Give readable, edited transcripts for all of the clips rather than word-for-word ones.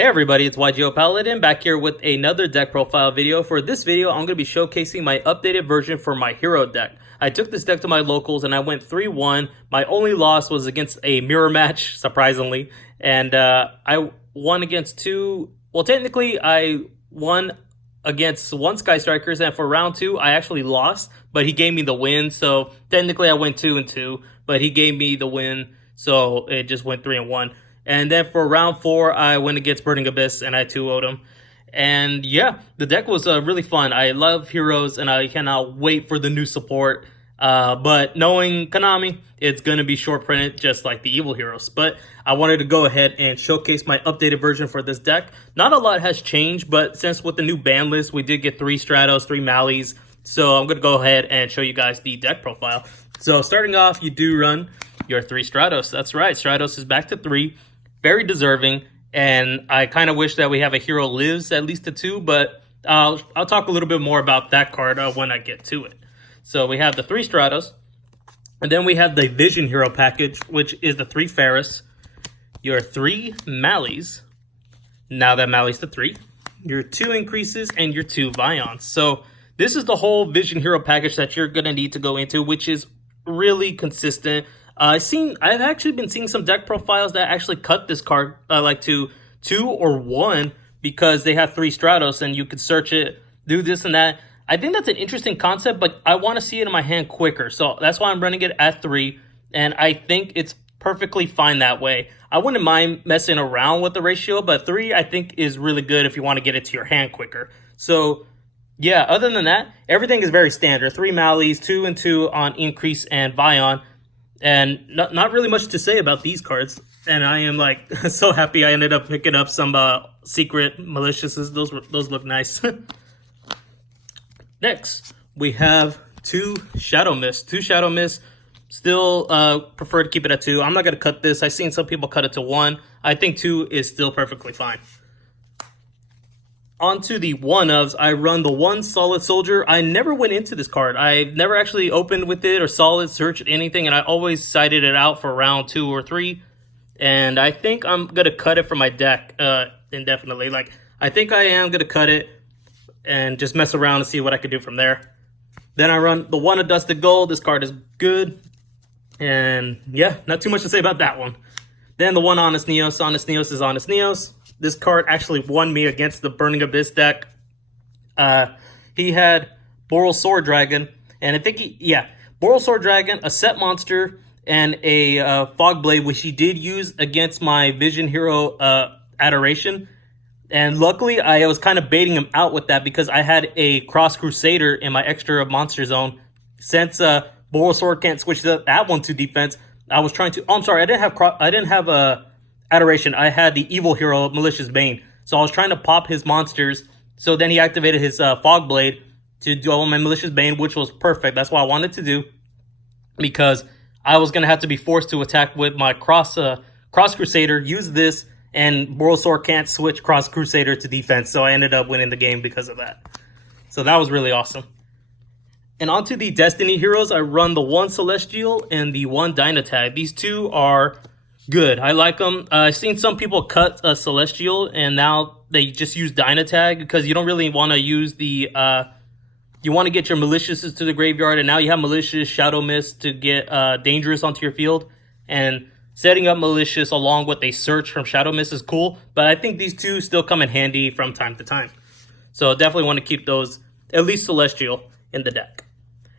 Hey everybody, it's YGO Paladin back here with another deck profile video. For this video, I'm going to be showcasing my updated version for my hero deck. I took this deck to my locals and I went 3-1. My only loss was against a mirror match, surprisingly. And I won against two. Well, technically, I won against one Sky Strikers, and for round 2, I actually lost, but he gave me the win. So technically, I went 2-2, but he gave me the win. So it just went 3-1. And then for round 4, I went against Burning Abyss and I 2-0'd him. And yeah, the deck was really fun. I love heroes and I cannot wait for the new support. But knowing Konami, it's going to be short printed just like the evil heroes. But I wanted to go ahead and showcase my updated version for this deck. Not a lot has changed, but since with the new ban list, we did get 3 Stratos, 3 Mallies. So I'm going to go ahead and show you guys the deck profile. So starting off, you do run your 3 Stratos. That's right, Stratos is back to 3. Very deserving, and I kind of wish that we have a hero lives at least to 2, but I'll talk a little bit more about that card when I get to it. So we have the 3 Stratos, and then we have the Vision Hero package, which is the 3 Ferris, your 3 Mallies, now that Mally's to 3, your 2 Increases, and your 2 Vions. So this is the whole Vision Hero package that you're going to need to go into, which is really consistent. I've actually been seeing some deck profiles that actually cut this card like to 2 or 1 because they have 3 Stratos and you could search it, do this and that. I think that's an interesting concept, but I want to see it in my hand quicker. So that's why I'm running it at 3, and I think it's perfectly fine that way. I wouldn't mind messing around with the ratio, but 3 I think is really good if you want to get it to your hand quicker. So yeah, other than that, everything is very standard. 3 Mallies, 2 and 2 on Increase and Vion. And not really much to say about these cards. And I am like so happy I ended up picking up some secret maliciouses. Those look nice. Next, we have 2 Shadow Mist. 2 Shadow Mist. Still prefer to keep it at 2. I'm not going to cut this. I've seen some people cut it to 1. I think 2 is still perfectly fine. Onto the 1-ofs, I run the 1 Solid Soldier. I never went into this card. I never actually opened with it or solid searched anything, and I always cited it out for round 2 or 3. And I think I'm going to cut it from my deck indefinitely. Like, I think I am going to cut it and just mess around and see what I can do from there. Then I run the 1 Adusted Gold. This card is good. And yeah, not too much to say about that one. Then the 1 Honest Neos. Honest Neos is Honest Neos. This card actually won me against the Burning Abyss deck. He had Boral Sword Dragon, and I think Boral Sword Dragon, a Set Monster, and a Fog Blade, which he did use against my Vision Hero Adoration. And luckily, I was kind of baiting him out with that because I had a Cross Crusader in my extra monster zone. Since Boral Sword can't switch that one to defense, I was trying to. Oh, I'm sorry, I didn't have a Adoration. I had the evil hero, Malicious Bane. So I was trying to pop his monsters. So then he activated his Fog Blade to do all my Malicious Bane, which was perfect. That's what I wanted to do. Because I was going to have to be forced to attack with my Cross Crusader, use this, and Boral Sword can't switch Cross Crusader to defense. So I ended up winning the game because of that. So that was really awesome. And onto the Destiny heroes, I run the 1 Celestial and the 1 Dynatag. These 2 are good. I like them. I've seen some people cut a Celestial and now they just use Dynatag because you don't really want to use the you want to get your Maliciouses to the graveyard, and now you have Malicious, Shadow Mist to get Dangerous onto your field, and setting up Malicious along with a search from Shadow Mist is cool, but I think these 2 still come in handy from time to time. So definitely want to keep those, at least Celestial, in the deck.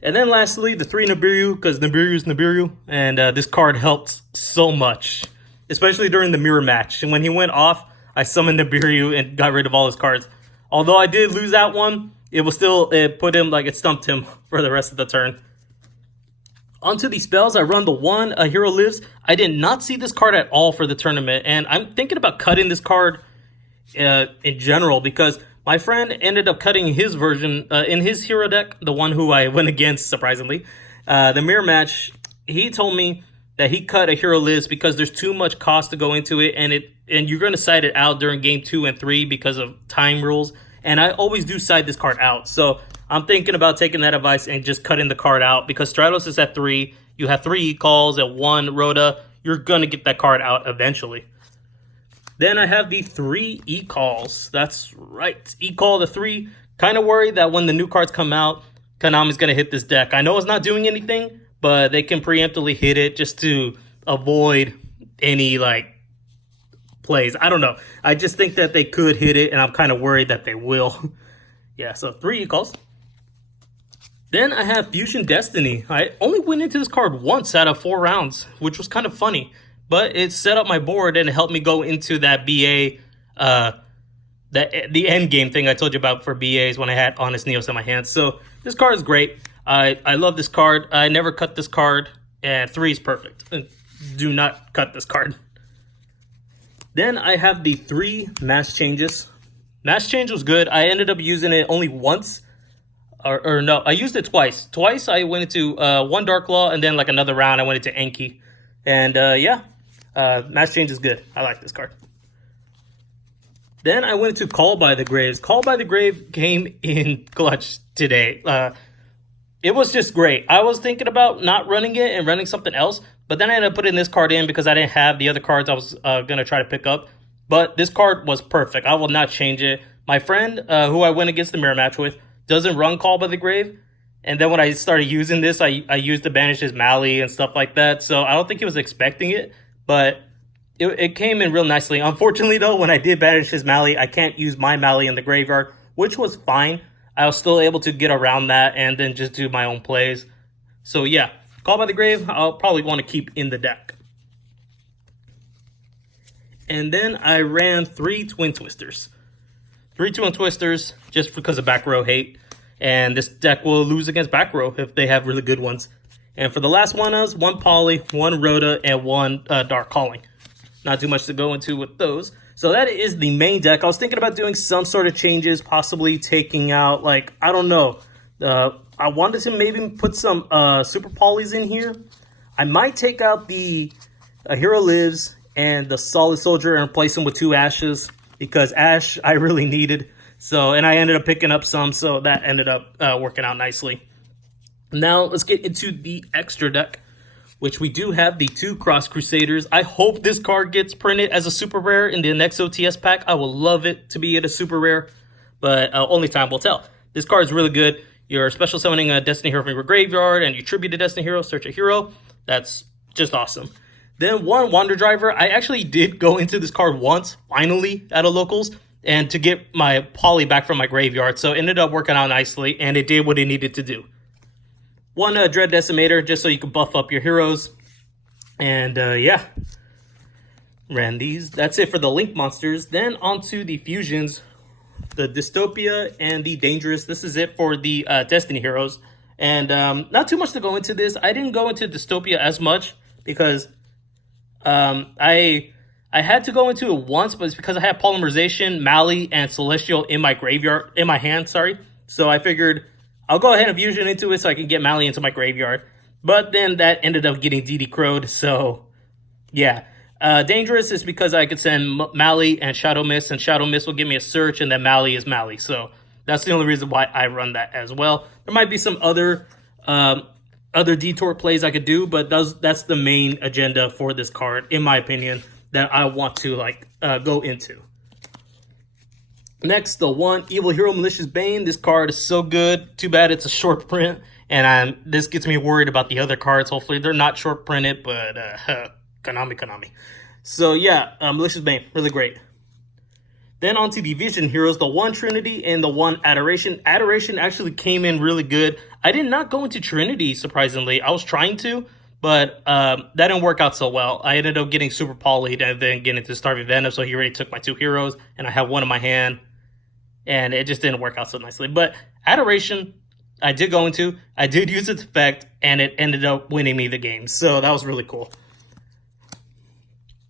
And then lastly, the 3 Nibiru, because Nibiru is Nibiru, and this card helped so much, especially during the mirror match. And when he went off, I summoned Nibiru and got rid of all his cards. Although I did lose that one, it was still, it stumped him for the rest of the turn. Onto the spells, I run the 1 A Hero Lives. I did not see this card at all for the tournament, and I'm thinking about cutting this card in general because my friend ended up cutting his version in his hero deck, the one who I went against, surprisingly. The mirror match, he told me that he cut A Hero Lives because there's too much cost to go into it, and you're going to side it out during game 2 and 3 because of time rules. And I always do side this card out. So I'm thinking about taking that advice and just cutting the card out because Stratos is at 3. You have 3 calls at 1 Rhoda. You're going to get that card out eventually. Then I have the 3 E-Calls. That's right, E-Call the 3. Kind of worried that when the new cards come out, Konami's going to hit this deck. I know it's not doing anything, but they can preemptively hit it just to avoid any, like, plays. I don't know. I just think that they could hit it, and I'm kind of worried that they will. Yeah, so 3 E-Calls. Then I have Fusion Destiny. I only went into this card once out of 4 rounds, which was kind of funny. But it set up my board and it helped me go into that BA, the end game thing I told you about for BAs when I had Honest Neos in my hands. So this card is great. I love this card. I never cut this card, and 3 is perfect. Do not cut this card. Then I have the 3 Mass Changes. Mass Change was good. I ended up using it only once. Or no, I used it twice. Twice I went into 1 Dark Claw, and then like another round I went into Enki. And yeah, Mass Change is good. I like this card. Then I went to Call by the Graves. Call by the Grave came in clutch today. It was just great. I was thinking about not running it and running something else, but then I ended up putting this card in because I didn't have the other cards I was going to try to pick up. But this card was perfect. I will not change it. My friend, who I went against the mirror match with, doesn't run Call by the Grave. And then when I started using this, I used to banish his Mali and stuff like that. So I don't think he was expecting it, but it came in real nicely. Unfortunately, though, when I did banish his Mali, I can't use my Mali in the graveyard, which was fine. I was still able to get around that and then just do my own plays. So yeah, Call by the Grave, I'll probably want to keep in the deck. And then I ran 3 Twin Twisters. 3 Twin Twisters just because of back row hate. And this deck will lose against back row if they have really good ones. And for the last one, 1 Poly, 1 Rhoda, and 1 Dark Calling. Not too much to go into with those. So that is the main deck. I was thinking about doing some sort of changes, possibly taking out, like, I don't know. I wanted to maybe put some Super Polys in here. I might take out the Hero Lives and the Solid Soldier and replace them with 2 Ashes, because Ash I really needed. So, and I ended up picking up some, so that ended up working out nicely. Now let's get into the extra deck, which we do have the 2 Cross Crusaders. I hope this card gets printed as a super rare in the next OTS pack. I would love it to be at a super rare, but only time will tell. This card is really good. You're special summoning a Destiny Hero from your graveyard, and you tribute a Destiny Hero, search a hero. That's just awesome. Then 1 Wander Driver. I actually did go into this card once, finally, at a locals, and to get my Poly back from my graveyard. So it ended up working out nicely, and it did what it needed to do. 1 Dread Decimator, just so you can buff up your heroes. And yeah, ran these. That's it for the Link monsters. Then onto the fusions, the Dystopia and the Dangerous. This is it for the Destiny heroes. And not too much to go into this. I didn't go into Dystopia as much because I had to go into it once, but it's because I had Polymerization, Mali, and Celestial in my graveyard, in my hand, sorry. So I figured I'll go ahead and fusion into it so I can get Mali into my graveyard. But then that ended up getting DD crowed, so yeah. Dangerous is because I could send Mali and Shadow Mist, and Shadow Mist will give me a search, and then Mali is Mali. So that's the only reason why I run that as well. There might be some other detour plays I could do, but that's the main agenda for this card, in my opinion, that I want to go into. Next, the 1 Evil Hero Malicious Bane. This card is so good. Too bad it's a short print, and this gets me worried about the other cards. Hopefully they're not short printed, but Konami. So yeah, Malicious Bane, really great. Then onto the Vision Heroes, the 1 Trinity and the 1 Adoration. Adoration actually came in really good. I did not go into Trinity, surprisingly. I was trying to, but that didn't work out so well. I ended up getting super polyed and then getting into Starving Venom, so he already took my 2 heroes, and I have 1 in my hand, and it just didn't work out so nicely. But Adoration, I did go into. I did use its effect, and it ended up winning me the game, so that was really cool.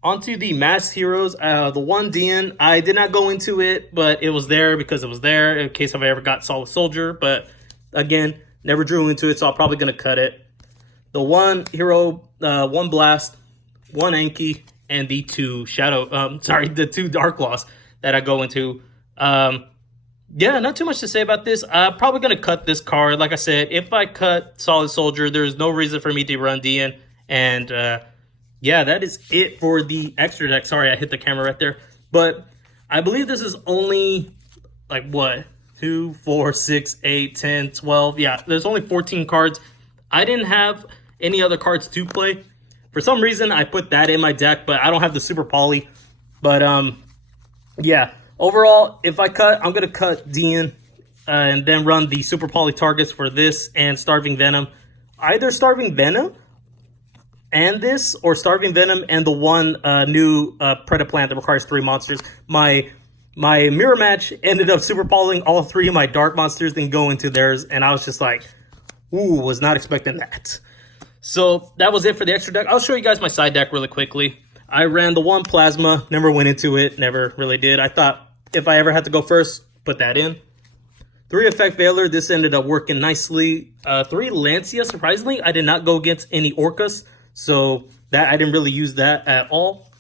Onto the Masked Heroes, the 1 Dian. I did not go into it, but it was there because it was there in case I ever got Solid Soldier. But again, never drew into it, so I'm probably going to cut it. The 1 Hero, 1 Blast, 1 Enki, and the 2 the 2 Dark Claws that I go into. Yeah, not too much to say about this. I'm probably going to cut this card. Like I said, if I cut Solid Soldier, there's no reason for me to run Dian. And yeah, that is it for the extra deck. Sorry, I hit the camera right there. But I believe this is only like what? 2, 4, 6, 8, 10, 12. Yeah, there's only 14 cards. I didn't have any other cards to play. For some reason, I put that in my deck, but I don't have the Super Poly. But, yeah. Overall, if I cut, I'm going to cut Dian and then run the Super Poly targets for this and Starving Venom. Either Starving Venom and this, or Starving Venom and the one new Predaplant that requires 3 monsters. My mirror match ended up Super Polying all 3 of my Dark monsters, then go into theirs, and I was just like, ooh, was not expecting that. So that was it for the extra deck. I'll show you guys my side deck really quickly. I ran the 1 Plasma, never went into it, never really did. I thought if I ever had to go first, put that in. 3 Effect Veiler, this ended up working nicely. 3 Lancia, surprisingly, I did not go against any Orcas, so that I didn't really use that at all.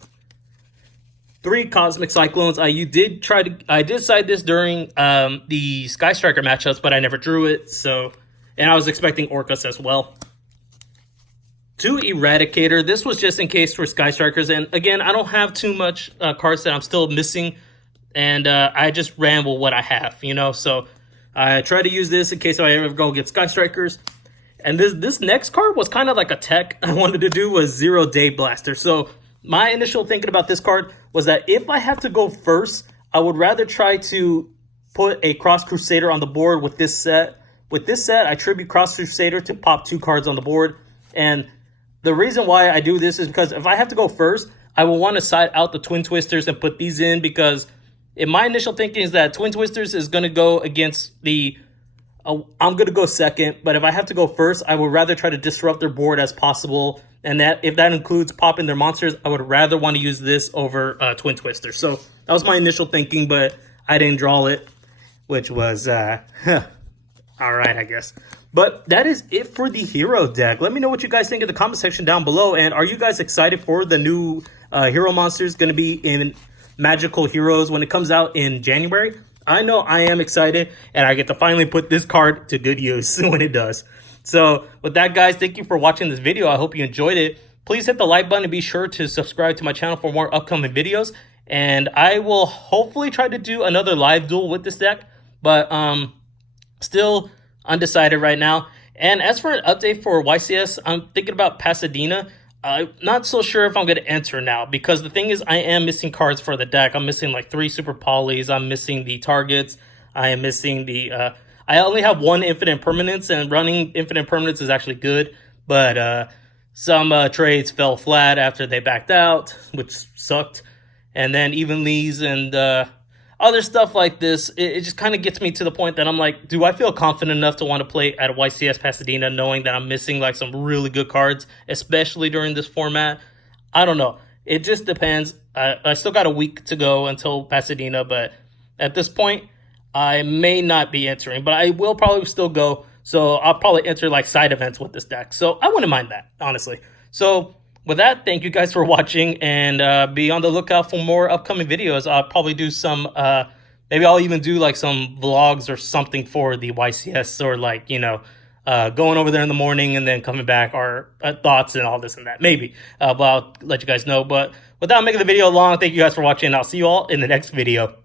3 Cosmic Cyclones. I did side this during the Sky Striker matchups, but I never drew it, so, and I was expecting Orcas as well. 2 Eradicator. This was just in case for Sky Strikers, and again, I don't have too much cards that I'm still missing, and I just ran with what I have, you know, so I try to use this in case I ever go get Sky Strikers. And this next card was kind of like a tech I wanted to do, was Zero Day Blaster. So my initial thinking about this card was that if I have to go first, I would rather try to put a Cross Crusader on the board with this set. With this set, I tribute Cross Crusader to pop 2 cards on the board. And the reason why I do this is because if I have to go first, I will want to side out the Twin Twisters and put these in, because in my initial thinking is that Twin Twisters is going to go against the... I'm going to go second, but if I have to go first, I would rather try to disrupt their board as possible. And that if that includes popping their monsters, I would rather want to use this over Twin Twisters. So that was my initial thinking, but I didn't draw it, which was all right, I guess. But that is it for the hero deck. Let me know what you guys think in the comment section down below. And are you guys excited for the new hero monsters going to be in Magical Heroes when it comes out in January? I know I am excited, and I get to finally put this card to good use when it does. So with that, guys, thank you for watching this video. I hope you enjoyed it. Please hit the like button and be sure to subscribe to my channel for more upcoming videos. And I will hopefully try to do another live duel with this deck, but still undecided right now. And as for an update for YCS, I'm thinking about Pasadena. I'm not so sure if I'm going to enter now, because the thing is I am missing cards for the deck. I'm missing like 3 Super Polys. I'm missing the targets. I am missing the... I only have 1 Infinite Permanence, and running Infinite Permanence is actually good. But some trades fell flat after they backed out, which sucked. And then Evenleys and other stuff like this, it just kind of gets me to the point that I'm like, do I feel confident enough to want to play at YCS Pasadena knowing that I'm missing like some really good cards, especially during this format? I don't know. It just depends. I still got a week to go until Pasadena, but at this point, I may not be entering, but I will probably still go. So I'll probably enter like side events with this deck. So I wouldn't mind that, honestly. So with that, thank you guys for watching, and be on the lookout for more upcoming videos. I'll probably do some, maybe I'll even do like some vlogs or something for the YCS, or like, you know, going over there in the morning and then coming back, or thoughts and all this and that, maybe. But I'll let you guys know. But without making the video long, thank you guys for watching, and I'll see you all in the next video.